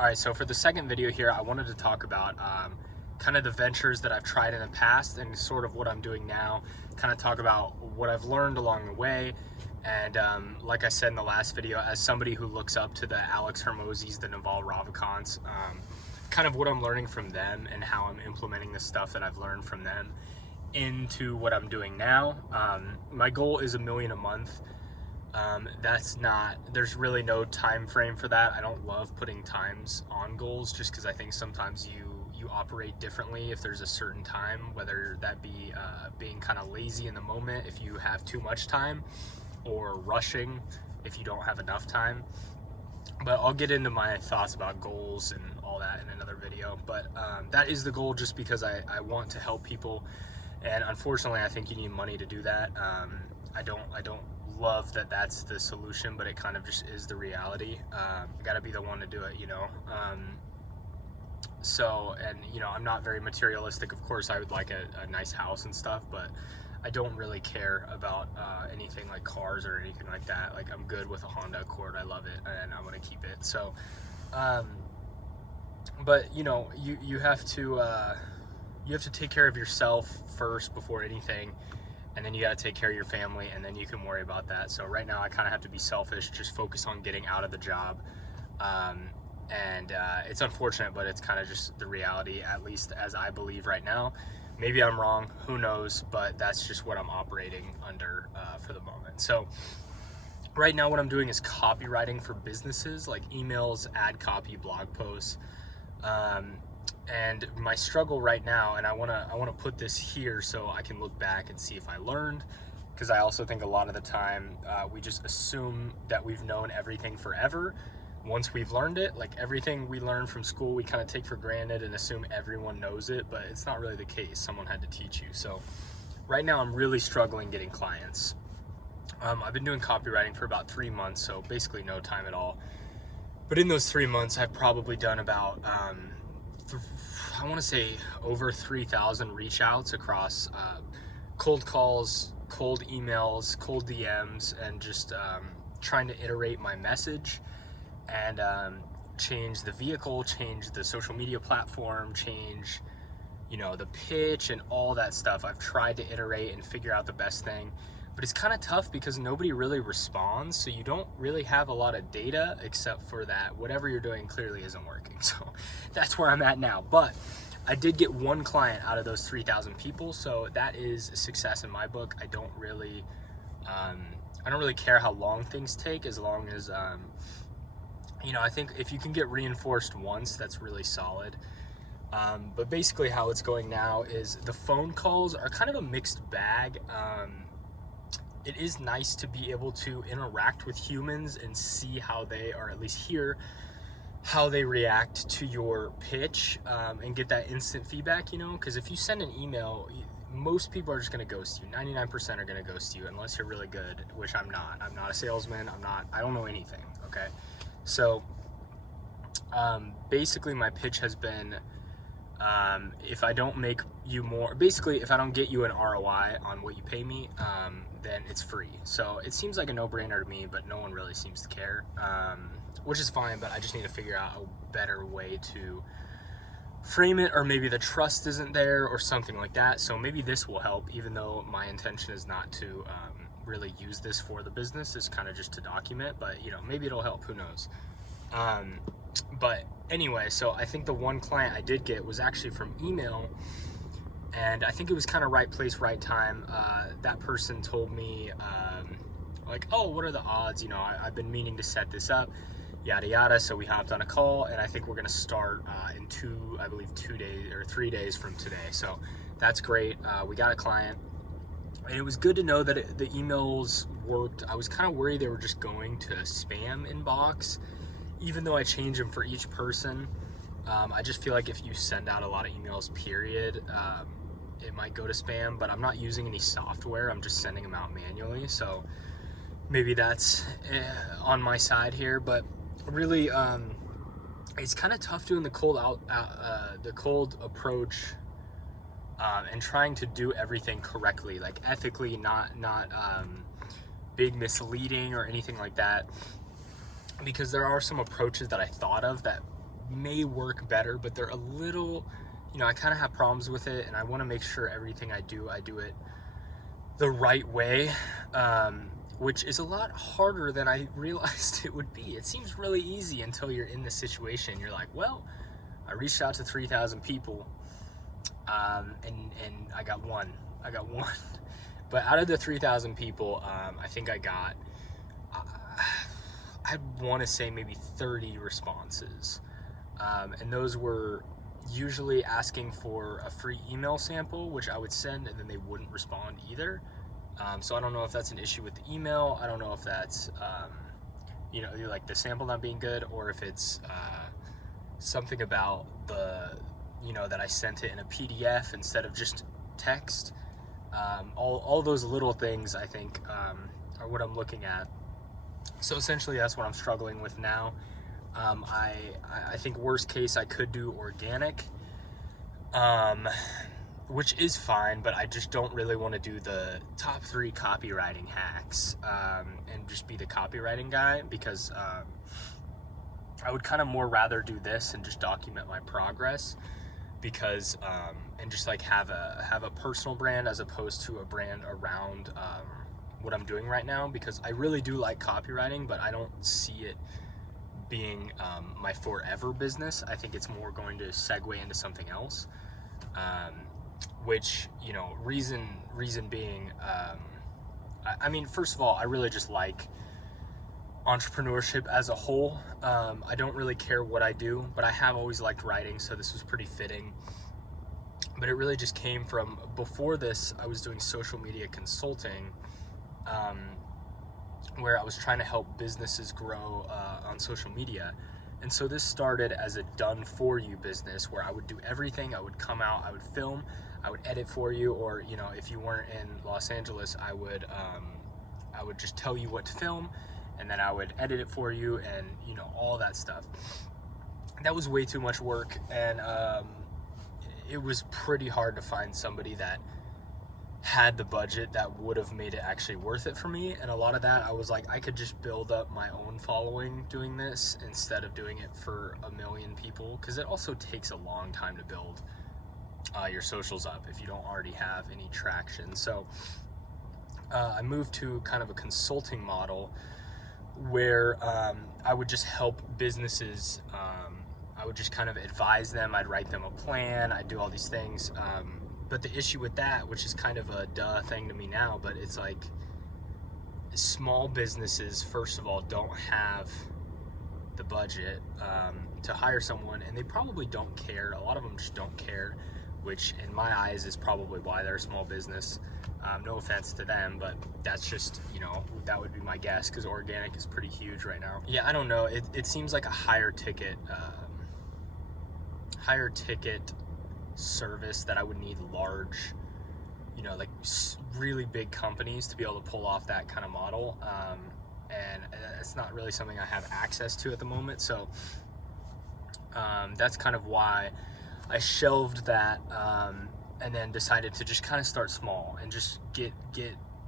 All right, so for the second video here, I wanted to talk about kind of the ventures that I've tried in the past and sort of what I'm doing now, kind of talk about what I've learned along the way. And like I said in the last video, as somebody who looks up to the Alex Hormozis, the Naval Ravikants, kind of what I'm learning from them and how I'm implementing the stuff that I've learned from them into what I'm doing now. My goal is $1 million a month. There's really no time frame for that. I don't love putting times on goals just because I think sometimes you operate differently if there's a certain time, whether that be being kind of lazy in the moment if you have too much time, or rushing if you don't have enough time. But I'll get into my thoughts about goals and all that in another video. But that is the goal, just because I want to help people, and unfortunately I think you need money to do that. I don't love that that's the solution, but it kind of just is the reality. You gotta be the one to do it, you know. And you know, I'm not very materialistic. Of course I would like a nice house and stuff, but I don't really care about anything like cars or anything like that. Like, I'm good with a Honda Accord. I love it and I want to keep it. So but you know, you have to take care of yourself first before anything, and then you got to take care of your family, and then you can worry about that. So right now I kind of have to be selfish, just focus on getting out of the job. It's unfortunate, but it's kind of just the reality, at least as I believe right now. Maybe I'm wrong, who knows, but that's just what I'm operating under for the moment. So right now what I'm doing is copywriting for businesses, like emails, ad copy, blog posts. And my struggle right now, and I wanna put this here so I can look back and see if I learned, because I also think a lot of the time we just assume that we've known everything forever. Once we've learned it, like everything we learn from school, we kind of take for granted and assume everyone knows it, but it's not really the case. Someone had to teach you. So right now I'm really struggling getting clients. I've been doing copywriting for about 3 months, so basically no time at all. But in those 3 months, I've probably done about, I want to say over 3,000 reach outs across cold calls, cold emails, cold DMs, and just trying to iterate my message and change the vehicle, change the social media platform, change, you know, the pitch and all that stuff. I've tried to iterate and figure out the best thing, but it's kind of tough because nobody really responds. So you don't really have a lot of data, except for that whatever you're doing clearly isn't working. So that's where I'm at now. But I did get one client out of those 3,000 people. So that is a success in my book. I don't really care how long things take, as long as, you know, I think if you can get reinforced once, that's really solid. But basically how it's going now is the phone calls are kind of a mixed bag. It is nice to be able to interact with humans and see how they, or at least hear how they react to your pitch, and get that instant feedback, you know, because if you send an email, most people are just going to ghost you. 99% are going to ghost you unless you're really good, which I'm not. I'm not a salesman. I don't know anything. Okay. So basically my pitch has been, if I don't make you more, basically if I don't get you an ROI on what you pay me, then it's free. So it seems like a no-brainer to me, but no one really seems to care, which is fine, but I just need to figure out a better way to frame it, or maybe the trust isn't there or something like that. So maybe this will help, even though my intention is not to really use this for the business. It's kind of just to document, but you know, maybe it'll help, who knows. But anyway, so I think the one client I did get was actually from email, and I think it was kind of right place, right time. That person told me, like, oh, what are the odds? You know, I've been meaning to set this up, yada, yada. So we hopped on a call, and I think we're going to start in 3 days from today. So that's great. We got a client, and it was good to know that the emails worked. I was kind of worried they were just going to spam inbox, even though I change them for each person. I just feel like if you send out a lot of emails, period, it might go to spam, but I'm not using any software. I'm just sending them out manually. So maybe that's on my side here, but really, it's kind of tough doing the cold approach, and trying to do everything correctly, like ethically, not big misleading or anything like that. because there are some approaches that I thought of that may work better, but they're a little, I kind of have problems with it, and I want to make sure everything I do it the right way, which is a lot harder than I realized it would be. It seems really easy until you're in this situation. You're like, well, I reached out to 3,000 people, and I got one. But out of the 3,000 people, I think I got, I want to say maybe 30 responses. And those were usually asking for a free email sample, which I would send, and then they wouldn't respond either. So I don't know if that's an issue with the email. I don't know if that's, like the sample not being good, or if it's something about that I sent it in a PDF instead of just text. All those little things, I think, are what I'm looking at. So essentially that's what I'm struggling with now. I think worst case I could do organic, which is fine, but I just don't really want to do the top 3 copywriting hacks, and just be the copywriting guy, because I would kind of more rather do this and just document my progress, because and just like have a personal brand as opposed to a brand around what I'm doing right now, because I really do like copywriting, but I don't see it being my forever business. I think it's more going to segue into something else, which, reason being, I mean, first of all, I really just like entrepreneurship as a whole. I don't really care what I do, but I have always liked writing, so this was pretty fitting. But it really just came from, before this, I was doing social media consulting, where I was trying to help businesses grow on social media. And so this started as a done for you business, where I would do everything. I would come out, I would film, I would edit for you, or if you weren't in Los Angeles, I would just tell you what to film, and then I would edit it for you, and all that stuff. That was way too much work, and it was pretty hard to find somebody that had the budget that would have made it actually worth it for me. And a lot of that, I was like, I could just build up my own following doing this instead of doing it for 1 million people, because it also takes a long time to build your socials up if you don't already have any traction. So I moved to kind of a consulting model where I would just help businesses. I would just kind of advise them. I'd write them a plan. I'd do all these things. But the issue with that, which is kind of a duh thing to me now, but it's like, small businesses, first of all, don't have the budget to hire someone, and they probably don't care. A lot of them just don't care, which in my eyes is probably why they're a small business. No offense to them, but that's just, that would be my guess, because organic is pretty huge right now. Yeah, I don't know. It seems like a higher ticket service that I would need large, like really big companies to be able to pull off that kind of model. And it's not really something I have access to at the moment. So that's kind of why I shelved that, and then decided to just kind of start small and just get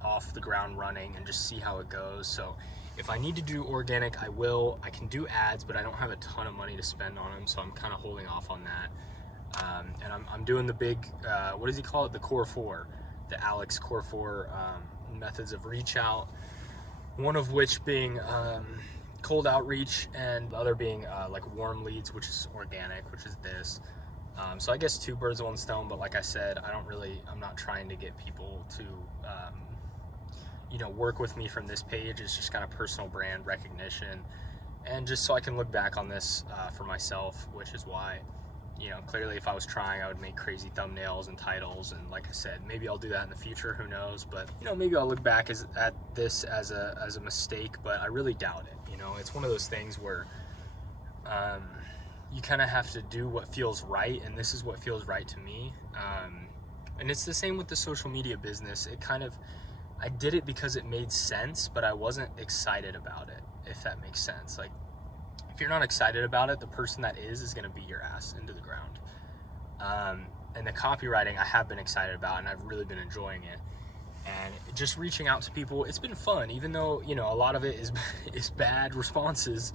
off the ground running and just see how it goes. So if I need to do organic, I will. I can do ads, but I don't have a ton of money to spend on them, so I'm kind of holding off on that. And I'm doing the big, what does he call it? The Core 4, the Alex Core 4 methods of reach out. One of which being cold outreach, and the other being like warm leads, which is organic, which is this. So I guess 2 birds with 1 stone, but like I said, I'm not trying to get people to, work with me from this page. It's just kind of personal brand recognition, and just so I can look back on this for myself, which is why, clearly if I was trying, I would make crazy thumbnails and titles, and like I said, maybe I'll do that in the future, who knows, but maybe I'll look back at this as a mistake, but I really doubt it. It's one of those things where you kind of have to do what feels right, and this is what feels right to me. And it's the same with the social media business. I did it because it made sense, but I wasn't excited about it, if that makes sense. Like, if you're not excited about it, the person that is going to beat your ass into the ground. And the copywriting I have been excited about, and I've really been enjoying it. And just reaching out to people, it's been fun, even though, a lot of it is bad responses,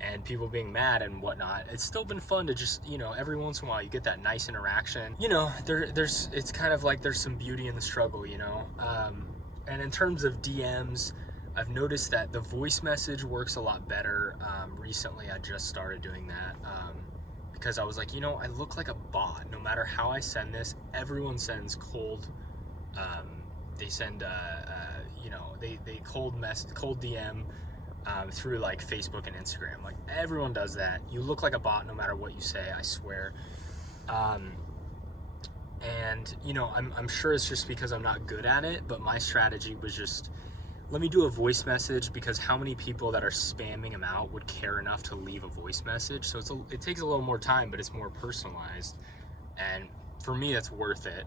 and people being mad and whatnot. It's still been fun to just, every once in a while you get that nice interaction. It's kind of like there's some beauty in the struggle, and in terms of DMs, I've noticed that the voice message works a lot better. Recently I just started doing that because I was like, I look like a bot. No matter how I send this, everyone sends cold. They send they cold DM through like Facebook and Instagram. Like, everyone does that. You look like a bot no matter what you say, I swear. And I'm sure it's just because I'm not good at it, but my strategy was just, let me do a voice message, because how many people that are spamming them out would care enough to leave a voice message? So it takes a little more time, but it's more personalized, and for me that's worth it.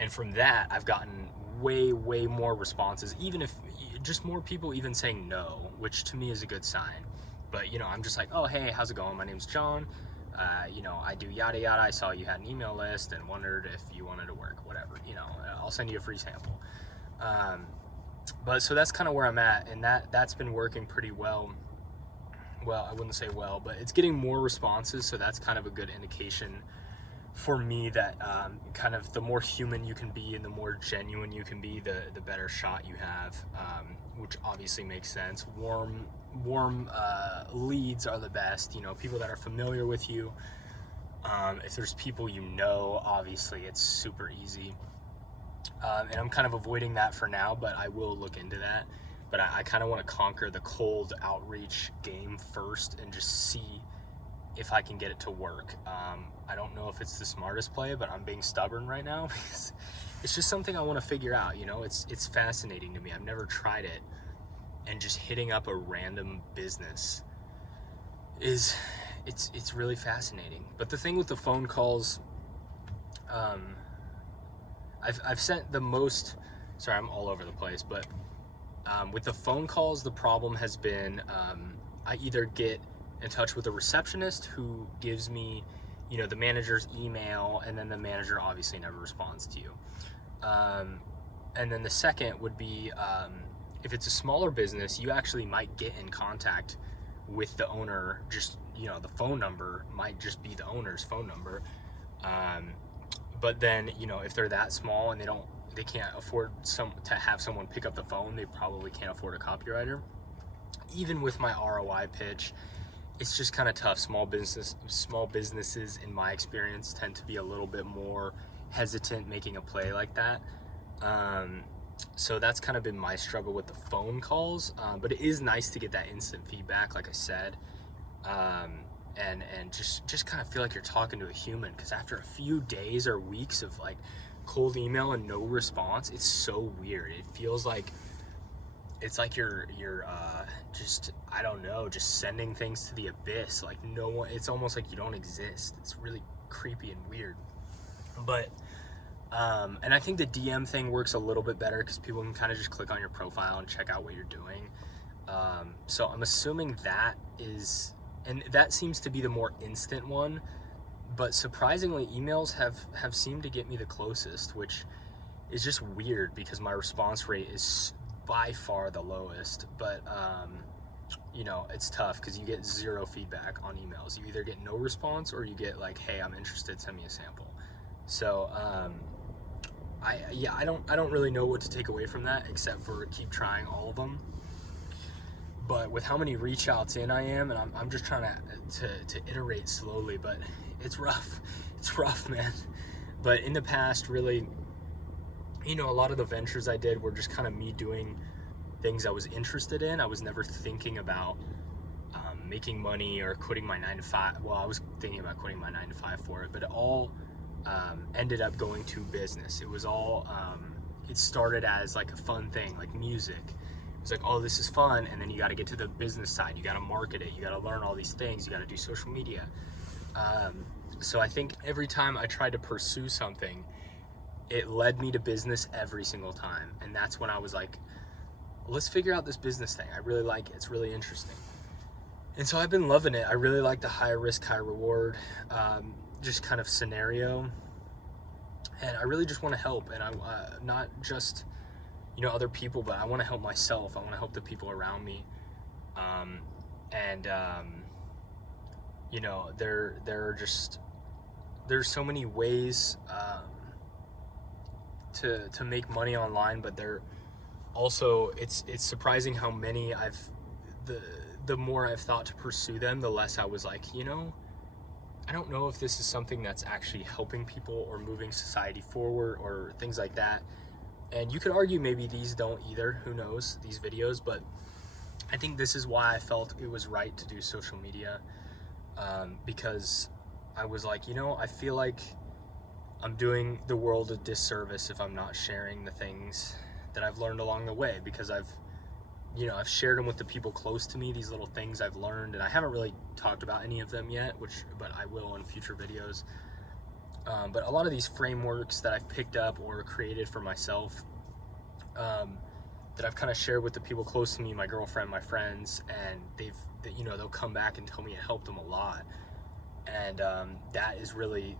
And from that I've gotten way more responses, even if just more people even saying no, which to me is a good sign. But I'm just like, oh hey, how's it going, my name's John, I do yada yada, I saw you had an email list and wondered if you wanted to work, whatever, I'll send you a free sample. But so that's kind of where I'm at, and that's been working pretty well. Well, I wouldn't say well, but it's getting more responses, so that's kind of a good indication for me that kind of the more human you can be and the more genuine you can be, the better shot you have, which obviously makes sense. Warm leads are the best, people that are familiar with you. If there's people obviously it's super easy. And I'm kind of avoiding that for now, but I will look into that. But I kind of want to conquer the cold outreach game first and just see if I can get it to work. I don't know if it's the smartest play, but I'm being stubborn right now because it's just something I want to figure out. It's fascinating to me. I've never tried it, and just hitting up a random business it's really fascinating. But the thing with the phone calls, I've sent the most, sorry, I'm all over the place, but with the phone calls, the problem has been I either get in touch with a receptionist who gives me, the manager's email, and then the manager obviously never responds to you. And then the second would be, if it's a smaller business, you actually might get in contact with the owner, just, the phone number might just be the owner's phone number. But then, if they're that small and they can't afford to have someone pick up the phone, they probably can't afford a copywriter. Even with my ROI pitch, it's just kind of tough. Small businesses, in my experience, tend to be a little bit more hesitant making a play like that. So that's kind of been my struggle with the phone calls. But it is nice to get that instant feedback, like I said. And just kind of feel like you're talking to a human, because after a few days or weeks of like cold email and no response, it's so weird. It feels like it's like you're just, I don't know, just sending things to the abyss. Like no one, it's almost like you don't exist. It's really creepy and weird. But and I think the DM thing works a little bit better because people can kind of just click on your profile and check out what you're doing. So I'm assuming that is, and that seems to be the more instant one, but surprisingly emails have seemed to get me the closest, which is just weird because my response rate is by far the lowest. But it's tough because you get zero feedback on emails. You either get no response or you get like, hey, I'm interested, send me a sample. So I don't really know what to take away from that, except for keep trying all of them. But with how many reach outs in I am, and I'm just trying to iterate slowly, but it's rough. It's rough, man. But in the past, really, a lot of the ventures I did were just kind of me doing things I was interested in. I was never thinking about making money or quitting my 9-to-5. Well, I was thinking about quitting my 9-to-5 for it, but it all ended up going to business. It was all, it started as like a fun thing, like music. It's like, oh, this is fun, and then you got to get to the business side. You got to market it. You got to learn all these things. You got to do social media. So I think every time I tried to pursue something, it led me to business every single time. And that's when I was like, let's figure out this business thing. I really like it. It's really interesting. And so I've been loving it. I really like the high risk, high reward, just kind of scenario. And I really just want to help. And I not just, other people, but I want to help myself. I want to help the people around me. you know, there's so many ways to make money online, but there also, it's surprising how many the more I've thought to pursue them, the less I was like, you know, I don't know if this is something that's actually helping people or moving society forward or things like that. And you could argue maybe these don't either, who knows, these videos, but I think this is why I felt it was right to do social media, because I was like, you know, I feel like I'm doing the world a disservice if I'm not sharing the things that I've learned along the way, because I've shared them with the people close to me, these little things I've learned, and I haven't really talked about any of them yet, but I will in future videos. But a lot of these frameworks that I've picked up or created for myself, that I've kind of shared with the people close to me, my girlfriend, my friends, and they'll come back and tell me it helped them a lot. And that is really,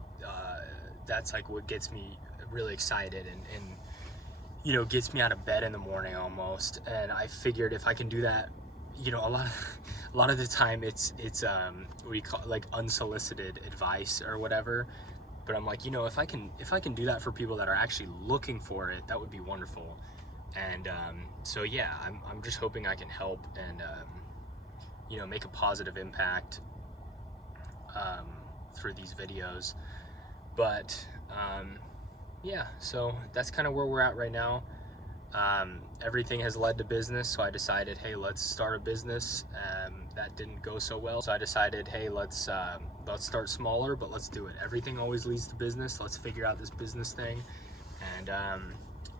that's like what gets me really excited and you know, gets me out of bed in the morning almost. And I figured if I can do that, you know, a lot of the time it's what you call like unsolicited advice or whatever. But I'm like, you know, if I can do that for people that are actually looking for it, that would be wonderful. And so yeah, I'm just hoping I can help and you know, make a positive impact through these videos. But yeah, so that's kind of where we're at right now. Everything has led to business, so I decided, hey, let's start a business. That didn't go so well, so I decided, hey, let's start smaller, but let's do it. Everything always leads to business. Let's figure out this business thing, and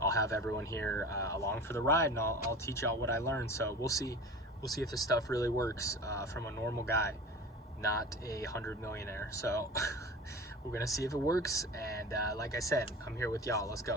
I'll have everyone here along for the ride, and I'll teach y'all what I learned. So we'll see if this stuff really works from a normal guy, not a 100 millionaire. So we're gonna see if it works, and like I said, I'm here with y'all. Let's go.